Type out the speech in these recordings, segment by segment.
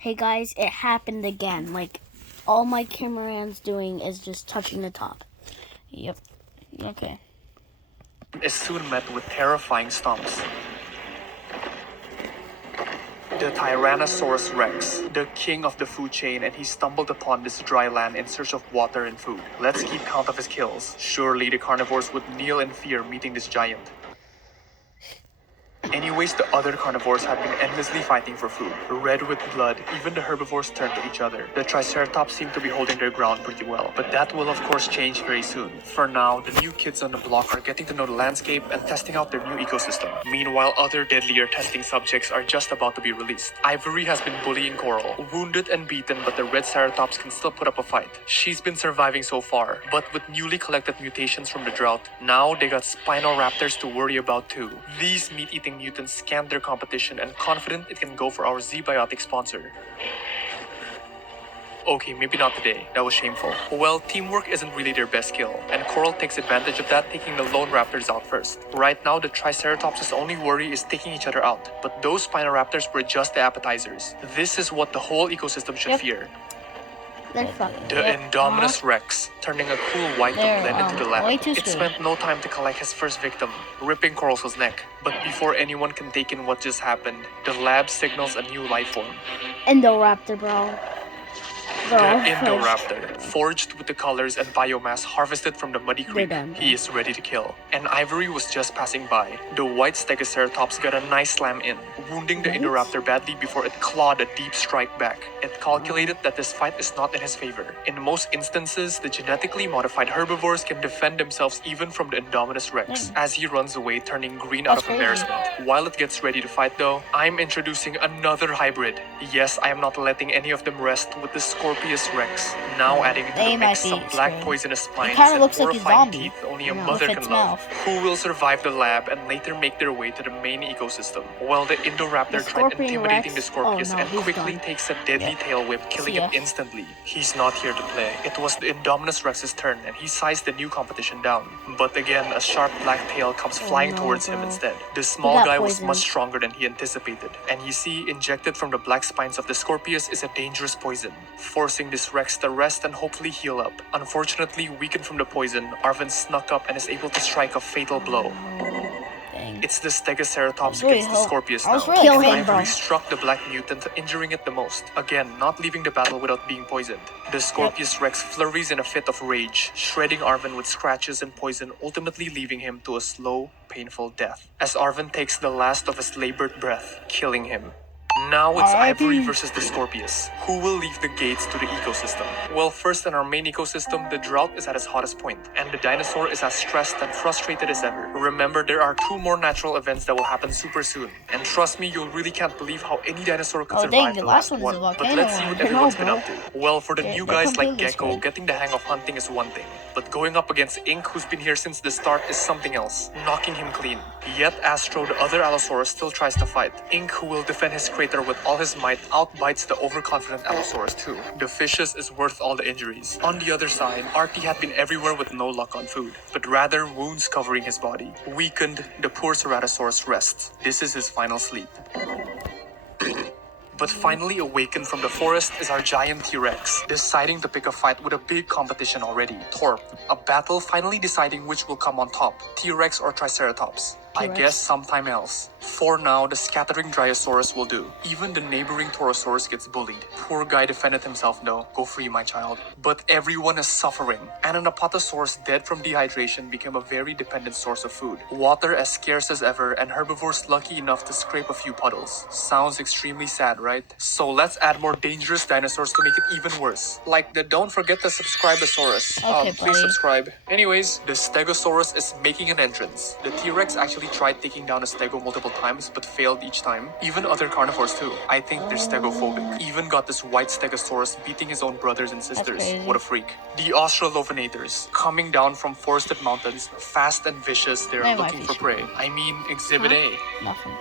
Hey guys, it happened again. Like, all my cameraman's doing is just touching the top. Yep. Okay. Is soon met with terrifying stumps. The Tyrannosaurus Rex, the king of the food chain, and he stumbled upon this dry land in search of water and food. Let's keep count of his kills. Surely the carnivores would kneel in fear meeting this giant. Anyways, the other carnivores had been endlessly fighting for food. Red with blood, even the herbivores turned to each other. The Triceratops seemed to be holding their ground pretty well, but that will of course change very soon. For now, the new kids on the block are getting to know the landscape and testing out their new ecosystem. Meanwhile, other deadlier testing subjects are just about to be released. Ivory has been bullying Coral. Wounded and beaten, but the Red Ceratops can still put up a fight. She's been surviving so far, but with newly collected mutations from the drought, now they got Spinoraptors to worry about too. These meat-eating mutants scanned their competition and confident it can go for our Z-Biotic sponsor. Okay, maybe not today. That was shameful. Well, teamwork isn't really their best skill, and Coral takes advantage of that, taking the lone raptors out first. Right now, the Triceratops' only worry is taking each other out, but those Spinoraptors were just the appetizers. This is what the whole ecosystem should fear. They're fucking. The Indominus Rex, turning a cool white to blend into the lab. It spent no time to collect his first victim, ripping Coral's neck. But before anyone can take in what just happened, the lab signals a new life form. Indoraptor, bro. The Indoraptor, forged with the colors and biomass harvested from the muddy creek, he is ready to kill. And Ivory was just passing by. The white Stegoceratops got a nice slam in, wounding the Indoraptor badly before it clawed a deep strike back. It calculated that this fight is not in his favor. In most instances, the genetically modified herbivores can defend themselves even from the Indominus Rex, as he runs away, turning green out of embarrassment. While it gets ready to fight though, I'm introducing another hybrid. Yes, I am not letting any of them rest with the Scorpius Rex, now adding into the mix some black poisonous spines and horrifying teeth only a mother can love. Who will survive the lab and later make their way to the main ecosystem? Well, the Indoraptor tried intimidating the Scorpius and quickly takes a deadly tail whip, killing him instantly. He's not here to play. It was the Indominus Rex's turn and he sized the new competition down. But again, a sharp black tail comes flying towards him instead. The small guy was much stronger than he anticipated. And you see, injected from the black spines of the Scorpius is a dangerous poison, forcing this Rex to rest and hopefully heal up. Unfortunately, weakened from the poison, Arven snuck up and is able to strike a fatal blow. It's the Stegoceratops against the Scorpius now. Ivory struck the black mutant, injuring it the most. Again, not leaving the battle without being poisoned. The Scorpius Rex flurries in a fit of rage, shredding Arven with scratches and poison, ultimately leaving him to a slow, painful death, as Arven takes the last of his labored breath, killing him. Now it's Ivory versus the Scorpius. Who will leave the gates to the ecosystem? Well, first in our main ecosystem, the drought is at its hottest point, and the dinosaur is as stressed and frustrated as ever. Remember, there are 2 more natural events that will happen super soon, and trust me, you really can't believe how any dinosaur could survive the last one. But let's see what everyone's been up to. Well, for the new guys like Gecko, getting the hang of hunting is one thing, but going up against Ink, who's been here since the start, is something else, knocking him clean. Yet Astro, the other Allosaurus, still tries to fight. Ink, who will defend his crater with all his might, outbites the overconfident Allosaurus too. The Fishes is worth all the injuries. On the other side, Artie had been everywhere with no luck on food, but rather wounds covering his body. Weakened, the poor Ceratosaurus rests. This is his final sleep. But finally awakened from the forest is our giant T-Rex, deciding to pick a fight with a big competition already, Torp. A battle finally deciding which will come on top, T-Rex or Triceratops. I guess sometime else. For now, the scattering Dryosaurus will do. Even the neighboring Torosaurus gets bullied. Poor guy defended himself though. Go free, my child. But everyone is suffering. And an Apatosaurus dead from dehydration became a very dependent source of food. Water as scarce as ever, and herbivores lucky enough to scrape a few puddles. Sounds extremely sad, right? So let's add more dangerous dinosaurs to make it even worse. Like the don't forget to subscribe-osaurus. Please subscribe. Anyways, the Stegosaurus is making an entrance. The T-Rex actually tried taking down a Stego multiple times but failed each time. Even other carnivores too. I think they're stegophobic. Even got this white Stegosaurus beating his own brothers and sisters. What a freak. The Australophinators, coming down from forested mountains, fast and vicious, they're looking for prey. I mean, Exhibit A. Nothing.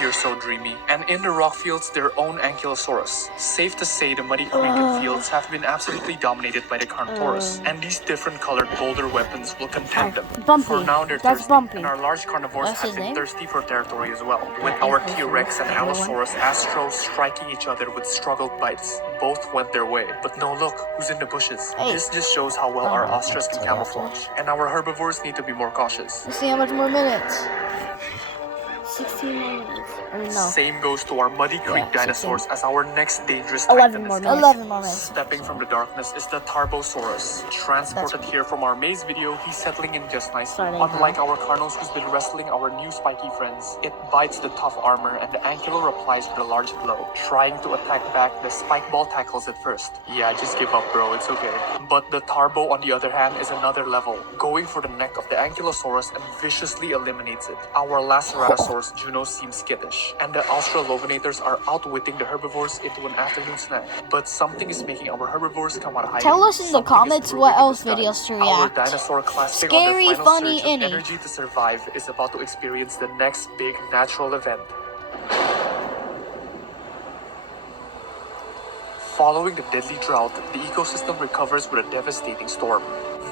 You're so dreamy. And in the rock fields, their own Ankylosaurus. Safe to say the muddy creek and fields have been absolutely dominated by the Carnotaurus, and these different colored boulder weapons will contend them. Bumpy. For now, they're That's thirsty, Bumpy. and our large carnivores That's have his been name? thirsty for territory as well, with our T-Rex and Allosaurus Astro striking each other with struggled bites. Both went their way, but no, look, who's in the bushes? Hey. This just shows how well our Ostras can That's camouflage, and our herbivores need to be more cautious. Let's see how much more minutes. 16 more minutes. I mean, no. Same goes to our Muddy Creek 16. dinosaurs as our next dangerous 11 titan more is minutes. 11 more minutes. Stepping from the darkness is the Tarbosaurus. Transported here from our maze video, he's settling in just nicely. Sorry, Unlike our Carnos who's been wrestling our new spiky friends, it bites the tough armor and the Ankylo replies with a large blow. Trying to attack back, the spike ball tackles it first. Yeah, just give up bro, it's okay. But the Tarbo on the other hand is another level, going for the neck of the Ankylosaurus and viciously eliminates it. Our last Ceratosaurus, Juno, seems skittish, and the Australovenators are outwitting the herbivores into an afternoon snack. But something is making our herbivores come out of hiding. Tell us in the Something comments is what brewing in else the sky. videos to Our react. dinosaur clasping Scary, on their final funny, surge of any. energy to survive is about to experience the next big natural event. Following the deadly drought, the ecosystem recovers with a devastating storm.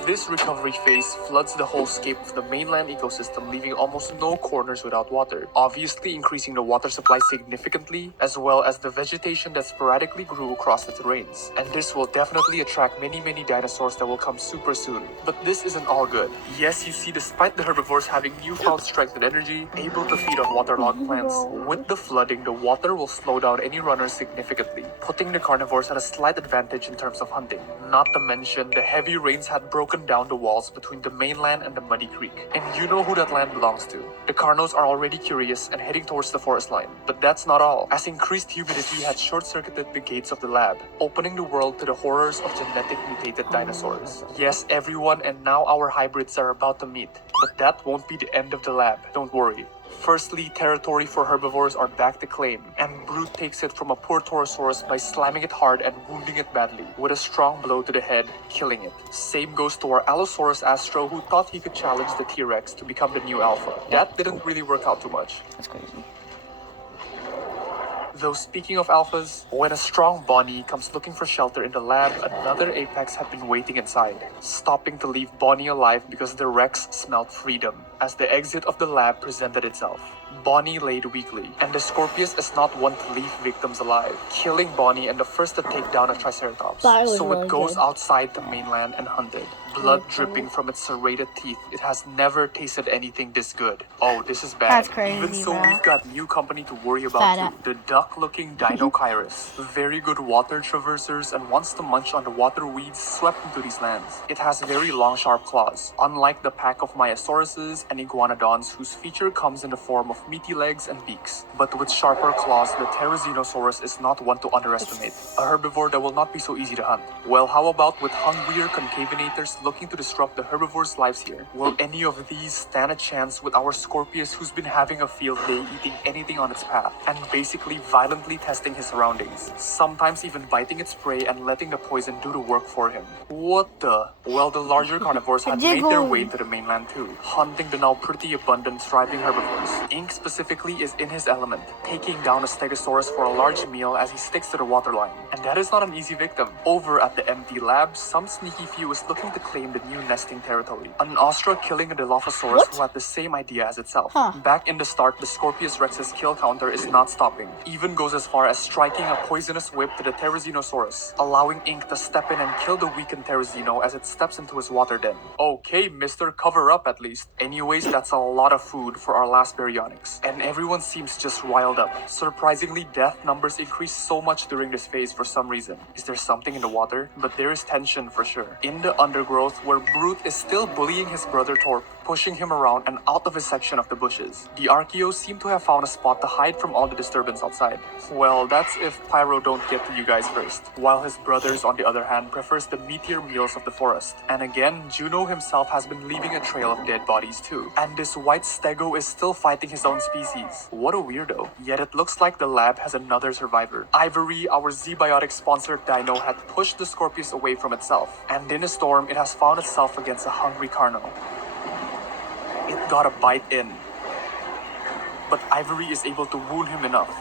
This recovery phase floods the whole scape of the mainland ecosystem, leaving almost no corners without water, obviously increasing the water supply significantly, as well as the vegetation that sporadically grew across the terrains. And this will definitely attract many dinosaurs that will come super soon. But this isn't all good. Yes, you see, despite the herbivores having newfound strength and energy, able to feed on waterlogged plants, with the flooding, the water will slow down any runners significantly, putting the carnivores at a slight advantage in terms of hunting. Not to mention, the heavy rains had broken down the walls between the mainland and the Muddy Creek. And you know who that land belongs to. The Carnos are already curious and heading towards the forest line. But that's not all, as increased humidity had short-circuited the gates of the lab, opening the world to the horrors of genetic mutated dinosaurs. Yes, everyone, and now our hybrids are about to meet. But that won't be the end of the lab, don't worry. Firstly, territory for herbivores are back to claim, and Brute takes it from a poor Torosaurus by slamming it hard and wounding it badly, with a strong blow to the head, killing it. Same goes to our Allosaurus Astro, who thought he could challenge the T-Rex to become the new alpha. That didn't really work out too much. That's crazy. Though speaking of alphas, when a strong Bonnie comes looking for shelter in the lab, another apex had been waiting inside, stopping to leave Bonnie alive because the Rex smelled freedom, as the exit of the lab presented itself. Bonnie laid weakly, and the Scorpius is not one to leave victims alive, killing Bonnie and the first to take down a Triceratops. So it goes outside the mainland and hunted. Blood dripping from its serrated teeth, it has never tasted anything this good. Oh, this is bad. That's crazy, Even so, bro. we've got new company to worry about too. The duck-looking Dinochirus. Very good water traversers and wants to munch on the water weeds swept into these lands. It has very long, sharp claws, unlike the pack of Myosauruses and Iguanodons, whose feature comes in the form of meaty legs and beaks. But with sharper claws, the Therizinosaurus is not one to underestimate. A herbivore that will not be so easy to hunt. Well, how about with hungrier concavenators looking to disrupt the herbivores' lives here? Will any of these stand a chance with our Scorpius, who's been having a field day eating anything on its path, and basically violently testing his surroundings, sometimes even biting its prey and letting the poison do the work for him? What the? Well, the larger carnivores had made their way to the mainland too, hunting the now pretty abundant thriving herbivores. Ink specifically is in his element, taking down a Stegosaurus for a large meal as he sticks to the waterline. And that is not an easy victim. Over at the MD lab, some sneaky few is looking to claim the new nesting territory. An Ostra killing a Dilophosaurus who had the same idea as itself. Back in the start, the Scorpius Rex's kill counter is not stopping. Even goes as far as striking a poisonous whip to the Therizinosaurus, allowing Ink to step in and kill the weakened Therizino as it steps into his water den. Okay, mister, cover up at least. Anyways, that's a lot of food for our last Baryonyx. And everyone seems just riled up. Surprisingly, death numbers increase so much during this phase for some reason. Is there something in the water? But there is tension for sure. In the undergrowth, where Brute is still bullying his brother Torp, pushing him around and out of his section of the bushes. The Archaeos seem to have found a spot to hide from all the disturbance outside. Well, that's if Pyro don't get to you guys first, while his brothers on the other hand prefers the meteor meals of the forest. And again, Juno himself has been leaving a trail of dead bodies too. And this white stego is still fighting his own species. What a weirdo. Yet it looks like the lab has another survivor. Ivory, our Z-Biotic sponsored dino, had pushed the Scorpius away from itself, and in a storm it has found itself against a hungry Carno. It got a bite in. but Ivory is able to wound him enough.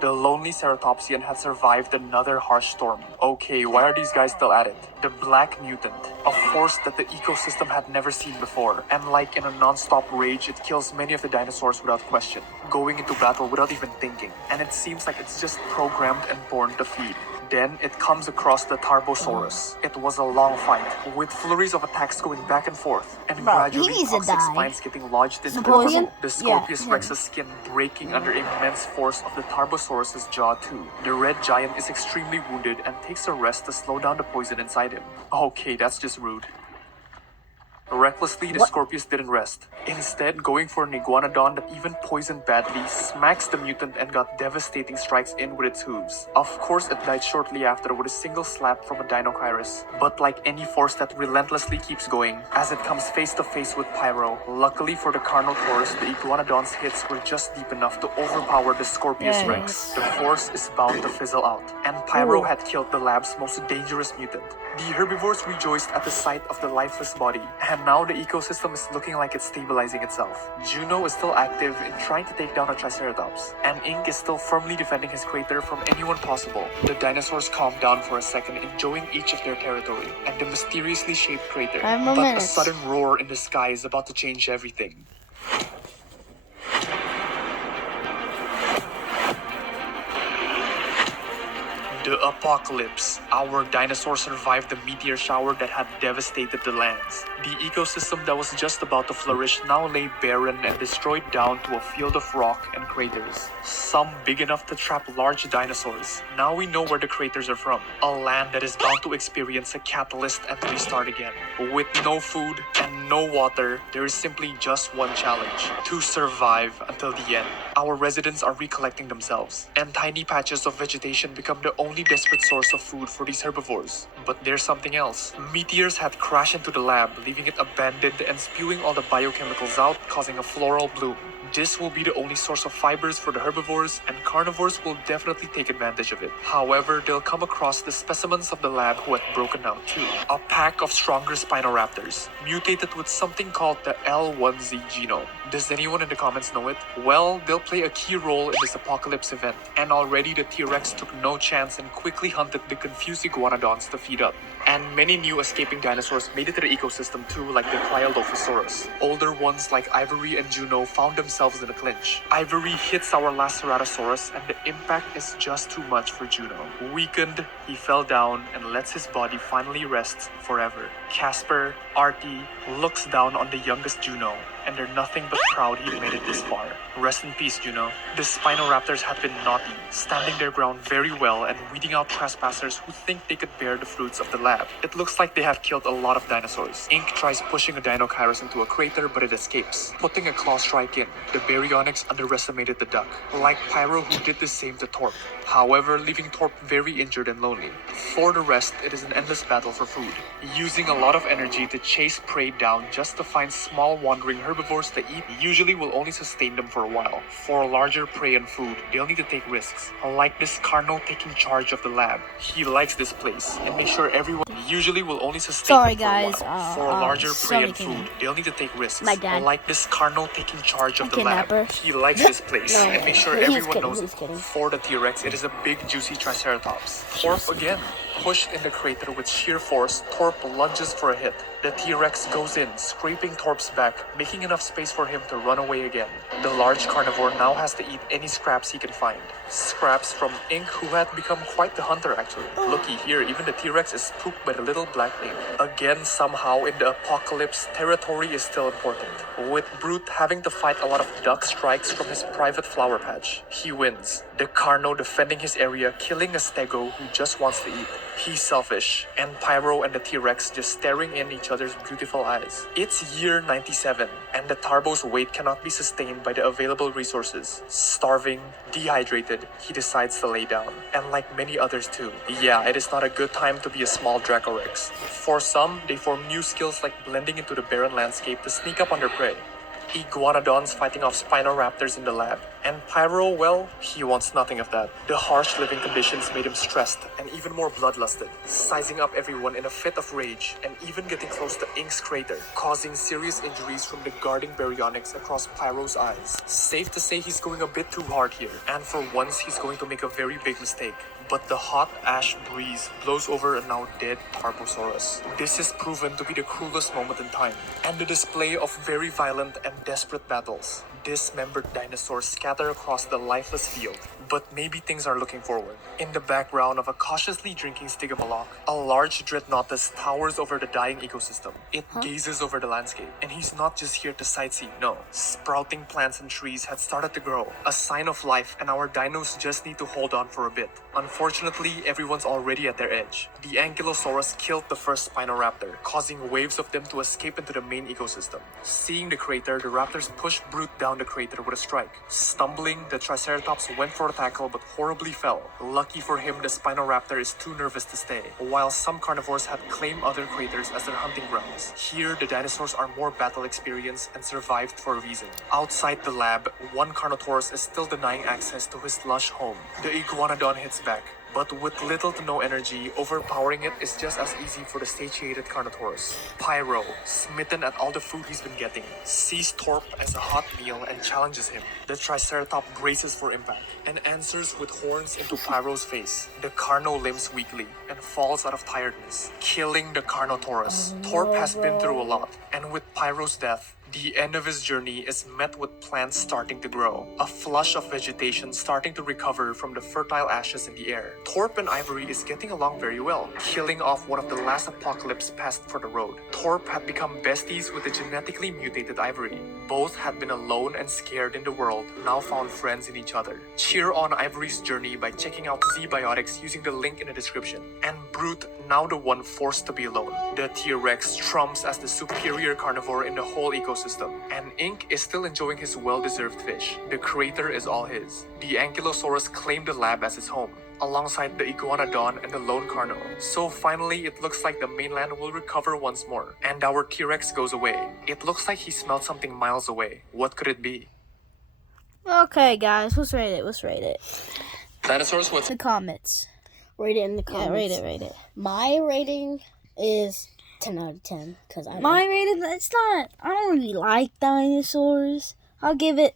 The lonely Ceratopsian had survived another harsh storm. Okay, why are these guys still at it? The Black Mutant, a force that the ecosystem had never seen before. And like in a non-stop rage, it kills many of the dinosaurs without question, going into battle without even thinking. And it seems like it's just programmed and born to feed. Then it comes across the Tarbosaurus. It was a long fight, with flurries of attacks going back and forth, and Bro, he gradually needs to toxic die. spines getting lodged into the Napoleon? puzzle. The Yeah, Scorpius him. Rex's skin breaking under immense force of the Tarbosaurus's jaw too. The red giant is extremely wounded and takes a rest to slow down the poison inside him. Okay, that's just rude. Recklessly, the What? Scorpius didn't rest. Instead, going for an Iguanodon that even poisoned badly, smacks the mutant and got devastating strikes in with its hooves. Of course, it died shortly after with a single slap from a Dinochirus. But like any force that relentlessly keeps going, as it comes face to face with Pyro, luckily for the Carnotaurus, the Iguanodon's hits were just deep enough to overpower the Scorpius Yes. Rex. The force is bound to fizzle out, and Pyro Ooh. had killed the lab's most dangerous mutant. The herbivores rejoiced at the sight of the lifeless body, and now the ecosystem is looking like it's stabilizing itself. Juno is still active in trying to take down a Triceratops, and Ink is still firmly defending his crater from anyone possible. The dinosaurs calm down for a second, enjoying each of their territory, and the mysteriously shaped crater. 5 more But minutes. a sudden roar in the sky is about to change everything. The apocalypse. Our dinosaurs survived the meteor shower that had devastated the lands. The ecosystem that was just about to flourish now lay barren and destroyed down to a field of rock and craters. Some big enough to trap large dinosaurs. Now we know where the craters are from. A land that is bound to experience a catalyst and restart again. With no food and no water, there is simply just one challenge: to survive until the end. Our residents are recollecting themselves, and tiny patches of vegetation become the only desperate source of food for these herbivores. But there's something else. Meteors had crashed into the lab, leaving it abandoned and spewing all the biochemicals out, causing a floral bloom. This will be the only source of fibers for the herbivores, and carnivores will definitely take advantage of it. However, they'll come across the specimens of the lab who had broken out too. A pack of stronger Spinoraptors, mutated with something called the L1Z genome. Does anyone in the comments know it? Well, they'll play a key role in this apocalypse event, and already the T-Rex took no chance and quickly hunted the confused iguanodons to feed up. And many new escaping dinosaurs made it to the ecosystem too, like the Cryolophosaurus. Older ones like Ivory and Juno found themselves in a clinch. Ivory hits our last Ceratosaurus, and the impact is just too much for Juno. Weakened, he fell down and lets his body finally rest forever. Casper, Artie, looks down on the youngest Juno, and they're nothing but proud he made it this far. Rest in peace, Juno. The Spinoraptors had been naughty, standing their ground very well and weeding out trespassers who think they could bear the fruits of the lab. It looks like they have killed a lot of dinosaurs. Ink tries pushing a Dinochirus into a crater, but it escapes, putting a claw strike in. The Baryonyx underestimated the duck, like Pyro, who did the same to Torp, however leaving Torp very injured and lonely. For the rest, it is an endless battle for food, using a lot of energy to chase prey down just to find small wandering herbivores to eat usually will only sustain them for a while. For larger prey and food, they'll need to take risks, like this Carno taking charge of the lab. He likes this place and makes sure everyone usually will only sustain Sorry, them for a guys. while. For larger prey Sonny and came food, in. they'll need to take risks, My dad. like this Carno taking charge of A the lab. kidnapper. He likes this place No, and makes sure he's everyone kidding, knows he's it. kidding. For the T-Rex, it is a big juicy Triceratops. Torp again. Pushed in the crater with sheer force, Torp lunges for a hit. The T-Rex goes in, scraping Torp's back, making enough space for him to run away again. The large carnivore now has to eat any scraps he can find. Scraps from Ink, who had become quite the hunter actually. Looky here, even the T-Rex is spooked by the little black Ink. Again, somehow in the apocalypse, territory is still important. With Brute having to fight a lot of duck strikes from his private flower patch, he wins. The Carno defending his area, killing a Stego who just wants to eat. He's selfish, and Pyro and the T-Rex just staring in each other's beautiful eyes. It's year 97, and the Tarbo's weight cannot be sustained by the available resources. Starving, dehydrated, he decides to lay down. And like many others too. Yeah, it is not a good time to be a small Dracorex. For some, they form new skills like blending into the barren landscape to sneak up on their prey. Iguanodons fighting off Spinoraptors in the lab. And Pyro, well, he wants nothing of that. The harsh living conditions made him stressed and even more bloodlusted, sizing up everyone in a fit of rage and even getting close to Ink's crater, causing serious injuries from the guarding baryonyx across Pyro's eyes. Safe to say he's going a bit too hard here, and for once he's going to make a very big mistake. But the hot ash breeze blows over a now dead Tarbosaurus. This is proven to be the cruelest moment in time, and the display of very violent and desperate battles. Dismembered dinosaurs scatter across the lifeless field, but maybe things are looking forward. In the background of a cautiously drinking Stygimoloch, a large Dreadnoughtus towers over the dying ecosystem. It gazes over the landscape, and he's not just here to sightsee, no. Sprouting plants and trees had started to grow, a sign of life, and our dinos just need to hold on for a bit. Unfortunately, everyone's already at their edge. The Ankylosaurus killed the first Spinoraptor, causing waves of them to escape into the main ecosystem. Seeing the crater, the raptors pushed Brute down the crater with a strike. Stumbling, the Triceratops went for a tackle but horribly fell. Lucky for him, the Spinoraptor is too nervous to stay, while some carnivores had claimed other craters as their hunting grounds. Here, the dinosaurs are more battle experienced and survived for a reason. Outside the lab, one Carnotaurus is still denying access to his lush home. The Iguanodon hits back, but with little to no energy, overpowering it is just as easy for the satiated Carnotaurus. Pyro, smitten at all the food he's been getting, sees Torp as a hot meal and challenges him. The Triceratops braces for impact and answers with horns into Pyro's face. The Carno limps weakly and falls out of tiredness, killing the Carnotaurus. Torp has been through a lot, and with Pyro's death, the end of his journey is met with plants starting to grow, a flush of vegetation starting to recover from the fertile ashes in the air. Torp and Ivory is getting along very well, killing off one of the last apocalypse passed for the road. Torp had become besties with the genetically mutated Ivory. Both had been alone and scared in the world, now found friends in each other. Cheer on Ivory's journey by checking out Z-Biotics using the link in the description. And Brute, now the one forced to be alone. The T-Rex trumps as the superior carnivore in the whole ecosystem. And Ink is still enjoying his well-deserved fish. The crater is all his. The Ankylosaurus claimed the lab as his home, alongside the Iguanodon and the lone Carno. So finally, it looks like the mainland will recover once more, and our T-Rex goes away. It looks like he smelled something miles away. What could it be? Okay, guys, let's rate it. Dinosaurs with The comments. Rate it in the comments. Yeah, rate it. My rating is 10 out of 10 because I My rating, I don't really like dinosaurs. I'll give it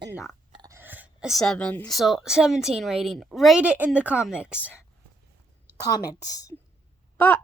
a 7. So 17 rating. Rate it in the comments.